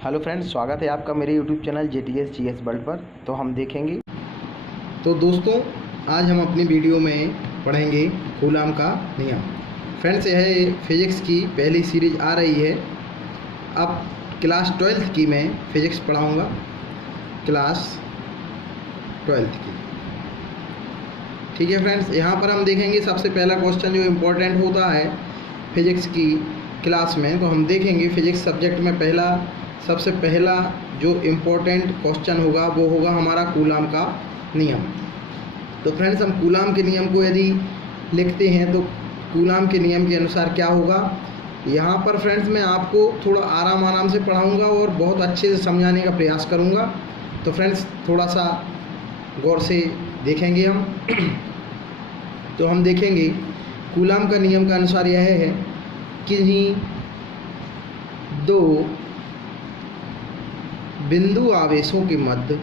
Hello friends, स्वागत है आपका मेरे YouTube channel JTS GS world पर। तो हम देखेंगे। तो दोस्तों, आज हम अपनी वीडियो में पढ़ेंगे कूलाम का नियम। फ्रेंड्स, यह फिज़िक्स की पहली सीरीज आ रही है। अब क्लास 12th की मैं फिज़िक्स पढ़ाऊँगा, क्लास 12th की। ठीक है फ्रेंड्स, यहाँ पर हम देखेंगे सबसे पहला क्वेश्चन जो इम्पोर्टेंट होता है फिज़िक्स की क्लास में। तो हम देखेंगे फिज़िक्स सब्जेक्ट में सबसे पहला जो इम्पोर्टेंट क्वेश्चन होगा वो होगा हमारा कूलाम का नियम। तो फ्रेंड्स, हम कूलाम के नियम को यदि लिखते हैं तो कूलाम के नियम के अनुसार क्या होगा, यहाँ पर फ्रेंड्स मैं आपको थोड़ा आराम से पढ़ाऊँगा और बहुत अच्छे से समझाने का प्रयास करूँगा। तो फ्रेंड्स, थोड़ा सा गौर से देखेंगे हम। तो हम देखेंगे कूलाम का नियम का अनुसार यह है, किन्हीं दो बिंदु आवेशों के मध्य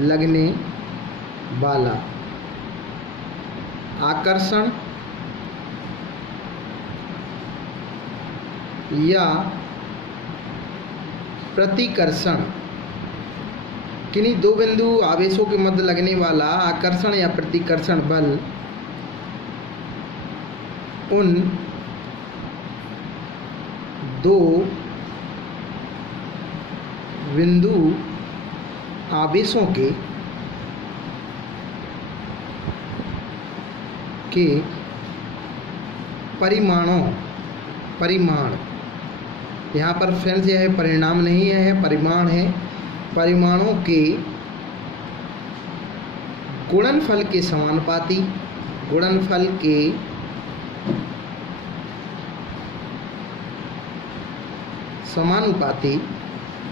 लगने वाला आकर्षण या प्रतिकर्षण, किन्हीं दो बिंदु आवेशों के मध्य लगने वाला आकर्षण या प्रतिकर्षण बल उन दो बिंदु आवेशों के परिमाण, यहाँ पर फ्रेंड्स यह है परिणाम नहीं है, परिमाण है, परिमाणों के गुणनफल के समानुपाती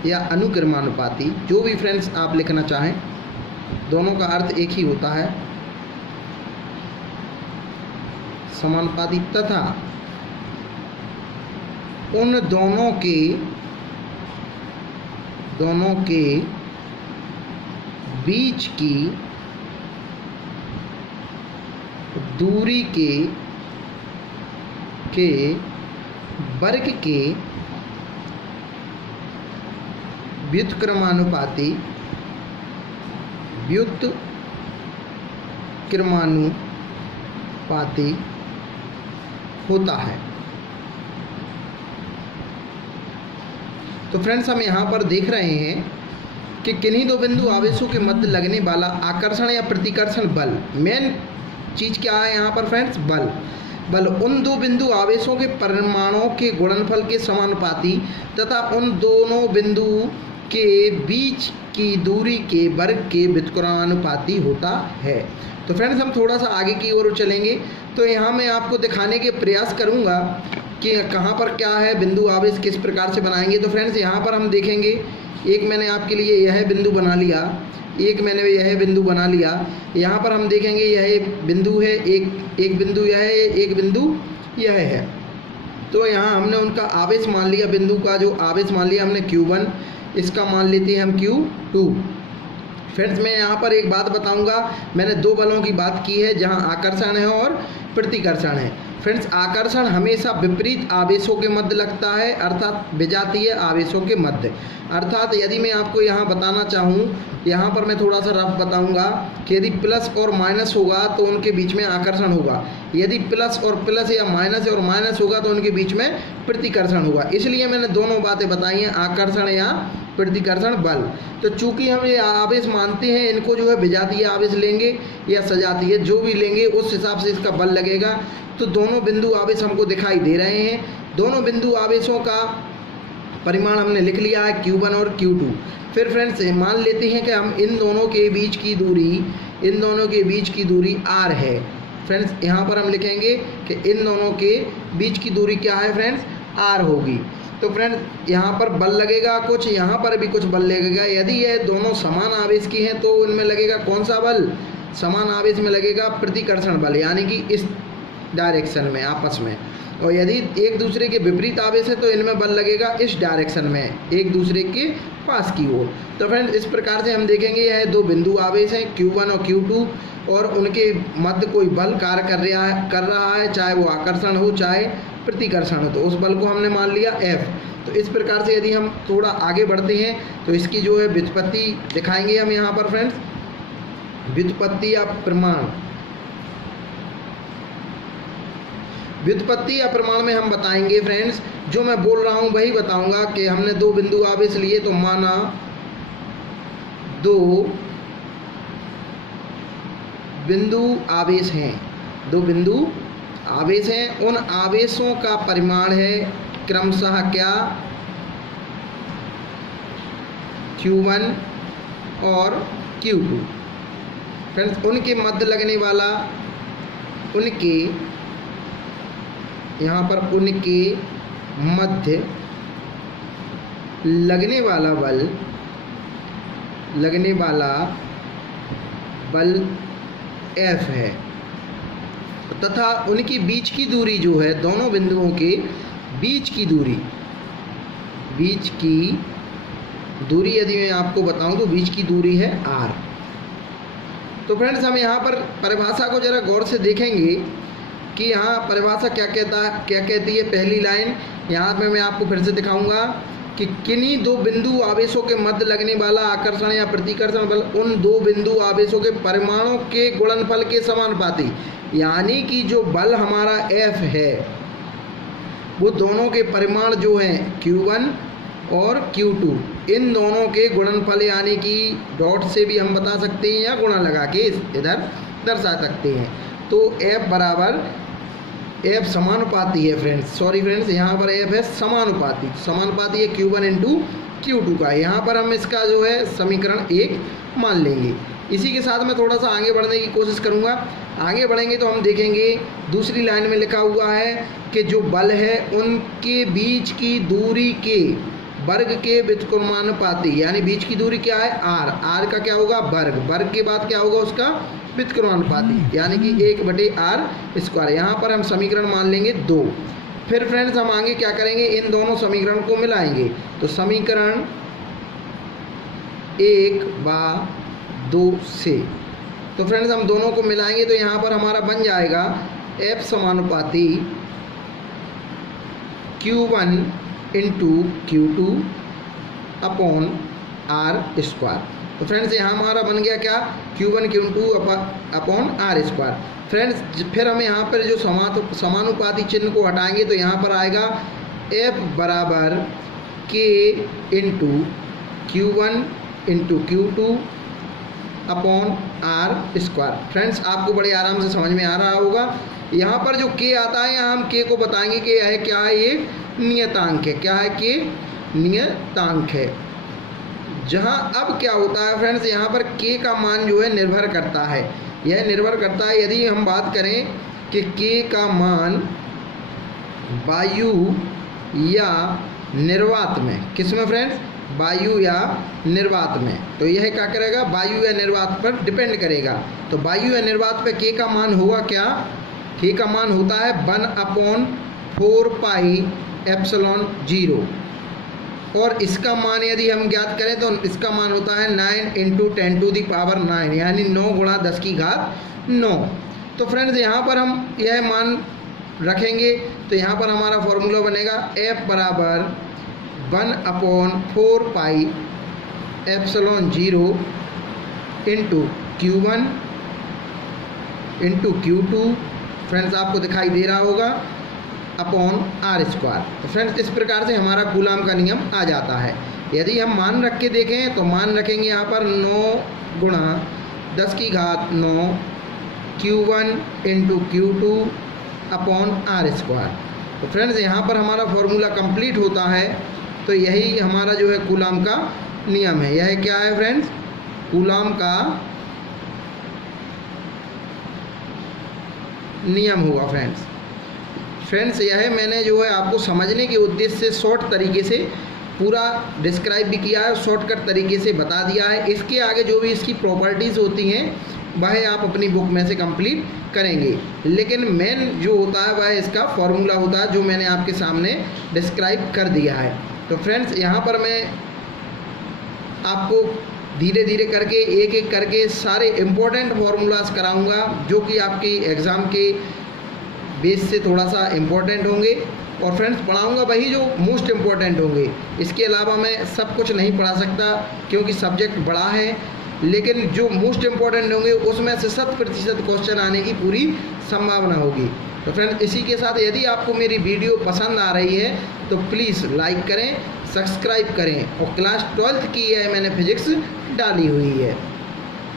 या अनुक्रमानुपाती, जो भी फ्रेंड्स आप लिखना चाहें, दोनों का अर्थ एक ही होता है, समानुपाती, तथा उन दोनों के बीच की दूरी के वर्ग के व्युत्क्रमानुपाती होता है। तो फ्रेंड्स, हम यहाँ पर देख रहे हैं कि किन्हीं दो बिंदु आवेशों के मध्य लगने वाला आकर्षण या प्रतिकर्षण बल, मेन चीज़ क्या है यहाँ पर फ्रेंड्स, बल उन दो बिंदु आवेशों के परिमाणों के गुणनफल के समानुपाती तथा उन दोनों बिंदु के बीच की दूरी के वर्ग के व्युत्क्रमानुपाती होता है। तो फ्रेंड्स, हम थोड़ा सा आगे की ओर चलेंगे। तो यहाँ मैं आपको दिखाने के प्रयास करूँगा कि कहाँ पर क्या है, बिंदु आवेश किस प्रकार से बनाएंगे। तो फ्रेंड्स, यहाँ पर हम देखेंगे, एक मैंने आपके लिए यह बिंदु बना लिया, एक मैंने यह बिंदु बना लिया। यहाँ पर हम देखेंगे यह बिंदु है, एक बिंदु यह है, एक बिंदु यह है। तो यहाँ हमने उनका आवेश मान लिया, बिंदु का जो आवेश मान लिया हमने Q1, इसका मान लेते हैं हम Q2। फ्रेंड्स, मैं यहाँ पर एक बात बताऊंगा, मैंने दो बलों की बात की है जहाँ आकर्षण है और प्रतिकर्षण है। फ्रेंड्स, आकर्षण हमेशा विपरीत आवेशों के मध्य लगता है, अर्थात विजातीय आवेशों के मध्य। अर्थात यदि मैं आपको यहाँ बताना चाहूँ, यहाँ पर मैं थोड़ा सा रफ बताऊँगा कि यदि प्लस और माइनस होगा तो उनके बीच में आकर्षण होगा, यदि प्लस और प्लस या माइनस और माइनस होगा तो उनके बीच में प्रतिकर्षण होगा। इसलिए मैंने दोनों बातें बताई हैं, आकर्षण या प्रतिकर्षण बल। तो चूंकि हम ये आवेश मानते हैं, इनको जो है विजातीय आवेश लेंगे या सजातीय, जो भी लेंगे उस हिसाब से इसका बल लगेगा। तो दोनों बिंदु आवेश हमको दिखाई दे रहे हैं, दोनों बिंदु आवेशों का परिमाण हमने लिख लिया है Q1 और Q2। फिर फ्रेंड्स, मान लेते हैं कि हम इन दोनों के बीच की दूरी R है। फ्रेंड्स, यहाँ पर हम लिखेंगे कि इन दोनों के बीच की दूरी क्या है फ्रेंड्स, R होगी। तो फ्रेंड्स, यहाँ पर बल लगेगा कुछ, यहाँ पर भी कुछ बल लगेगा। यदि यह दोनों समान आवेश की हैं तो इनमें लगेगा कौन सा बल, समान आवेश में लगेगा प्रतिकर्षण बल, यानी कि इस डायरेक्शन में आपस में। और यदि एक दूसरे के विपरीत आवेश है तो इनमें बल लगेगा इस डायरेक्शन में, एक दूसरे के पास की ओर। तो फ्रेंड्स इस प्रकार से हम देखेंगे यह दो बिंदु आवेश हैं Q1 और Q2 और उनके मध्य कोई बल कार्य कर रहा है, चाहे वो आकर्षण हो चाहे प्रतिकर्षण हो, तो उस बल को हमने मान लिया F। तो इस प्रकार से यदि हम थोड़ा आगे बढ़ते हैं तो इसकी जो है व्युत्पत्ति दिखाएंगे हम यहाँ पर फ्रेंड्स, व्युत्पत्ति या प्रमाण। व्युत्पत्ति या प्रमाण में हम बताएंगे फ्रेंड्स, जो मैं बोल रहा हूँ वही बताऊंगा कि हमने दो बिंदु आवेश लिए तो माना दो बिंदु आवेश हैं, दो बिंदु आवेश हैं, उन आवेशों का परिमाण है क्रमशः क्या Q1 और Q2। फ्रेंड्स उनके मध्य लगने वाला, उनके यहाँ पर उनके मध्य लगने वाला बल F है तथा उनकी बीच की दूरी जो है, दोनों बिंदुओं के बीच की दूरी यदि मैं आपको बताऊं तो बीच की दूरी है R। तो फ्रेंड्स हम यहाँ पर परिभाषा को जरा गौर से देखेंगे कि यहाँ परिभाषा क्या कहती है। पहली लाइन यहाँ पे मैं आपको फिर से दिखाऊंगा कि किन्हीं दो बिंदु आवेशों के मध्य लगने वाला आकर्षण या प्रतिकर्षण बल उन दो बिंदु आवेशों के परिमाणों के गुणनफल के समानुपाती, यानी कि जो बल हमारा F है वो दोनों के परिमाण जो हैं Q1 और Q2, इन दोनों के गुणनफल, यानी कि डॉट से भी हम बता सकते हैं या गुणा लगा के इधर दर्शा सकते हैं। तो F बराबर, F समानुपाती है फ्रेंड्स, सॉरी फ्रेंड्स यहाँ पर F है समानुपाती है Q1 इंटू Q2 का। यहाँ पर हम इसका जो है समीकरण 1 मान लेंगे। इसी के साथ मैं थोड़ा सा आगे बढ़ने की कोशिश करूँगा। आगे बढ़ेंगे तो हम देखेंगे दूसरी लाइन में लिखा हुआ है कि जो बल है उनके बीच की दूरी के वर्ग के व्युत्क्रमानुपाती, यानी बीच की दूरी क्या है R का क्या होगा वर्ग के बाद क्या होगा उसका व्युत्क्रमानुपाती, यानी कि 1/r²। यहाँ पर हम समीकरण मान लेंगे 2। फिर फ्रेंड्स हम आगे क्या करेंगे, इन दोनों समीकरण को मिलाएंगे। तो समीकरण 1/2 से, तो फ्रेंड्स हम दोनों को मिलाएंगे तो यहाँ पर हमारा बन जाएगा F समानुपाती Q1 into Q2 upon R²। तो फ्रेंड्स यहाँ हमारा बन गया क्या Q1 Q2 upon R²। Friends फिर हम यहाँ पर जो समानुपाती चिन्ह को हटाएंगे तो यहाँ पर आएगा F बराबर K into Q1 into Q2 upon R²। Friends आपको बड़े आराम से समझ में आ रहा होगा। यहाँ पर जो K आता है, यहाँ हम K को बताएंगे कि यह क्या है, ये नियतांक है। क्या है कि नियतांक है। जहाँ अब क्या होता है फ्रेंड्स, यहाँ पर K का मान जो है निर्भर करता है, यह निर्भर करता है। यदि हम बात करें कि K का मान वायु या निर्वात में, किस में फ्रेंड्स, वायु या निर्वात में, तो यह क्या करेगा, वायु या निर्वात पर डिपेंड करेगा। तो वायु या निर्वात पे K का मान होगा क्या, K का मान होता है 1/4πε0 और इसका मान यदि हम ज्ञात करें तो इसका मान होता है 9 × 10⁹, यानी 9 × 10⁹। तो फ्रेंड्स यहाँ पर हम यह मान रखेंगे तो यहाँ पर हमारा फॉर्मूला बनेगा F बराबर 1/4πε0 into Q1 into Q2, friends आपको दिखाई दे रहा होगा, अपॉन R²। तो फ्रेंड्स इस प्रकार से हमारा कूलाम का नियम आ जाता है। यदि हम मान रख के देखें तो मान रखेंगे यहाँ पर 9 × 10⁹ Q1 into Q2 upon R²। तो फ्रेंड्स यहाँ पर हमारा फॉर्मूला कंप्लीट होता है। तो यही हमारा जो है कूलाम का नियम है। यह क्या है फ्रेंड्स, कूलाम का नियम हुआ फ्रेंड्स यह मैंने जो है आपको समझने के उद्देश्य से शॉर्ट तरीके से पूरा डिस्क्राइब भी किया है, शॉर्टकट तरीके से बता दिया है। इसके आगे जो भी इसकी प्रॉपर्टीज़ होती हैं वह आप अपनी बुक में से कंप्लीट करेंगे। लेकिन मेन जो होता है वह इसका फॉर्मूला होता है, जो मैंने आपके सामने डिस्क्राइब कर दिया है। तो फ्रेंड्स यहाँ पर मैं आपको धीरे धीरे करके एक एक करके सारे इम्पोर्टेंट फार्मूलाज कराऊंगा, जो कि आपकी एग्ज़ाम के बेस से थोड़ा सा इम्पोर्टेंट होंगे। और फ्रेंड्स पढ़ाऊंगा वही जो मोस्ट इम्पोर्टेंट होंगे। इसके अलावा मैं सब कुछ नहीं पढ़ा सकता क्योंकि सब्जेक्ट बड़ा है, लेकिन जो मोस्ट इम्पोर्टेंट होंगे उसमें से 100% क्वेश्चन आने की पूरी संभावना होगी। तो फ्रेंड्स इसी के साथ यदि आपको मेरी वीडियो पसंद आ रही है तो प्लीज़ लाइक करें, सब्सक्राइब करें। और क्लास 12th की है मैंने फिजिक्स डाली हुई है।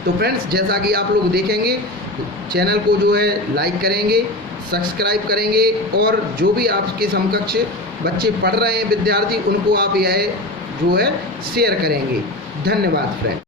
तो फ्रेंड्स जैसा कि आप लोग देखेंगे, चैनल को जो है लाइक करेंगे, सब्सक्राइब करेंगे, और जो भी आपके समकक्ष बच्चे पढ़ रहे हैं विद्यार्थी, उनको आप यह जो है शेयर करेंगे। धन्यवाद फ्रेंड।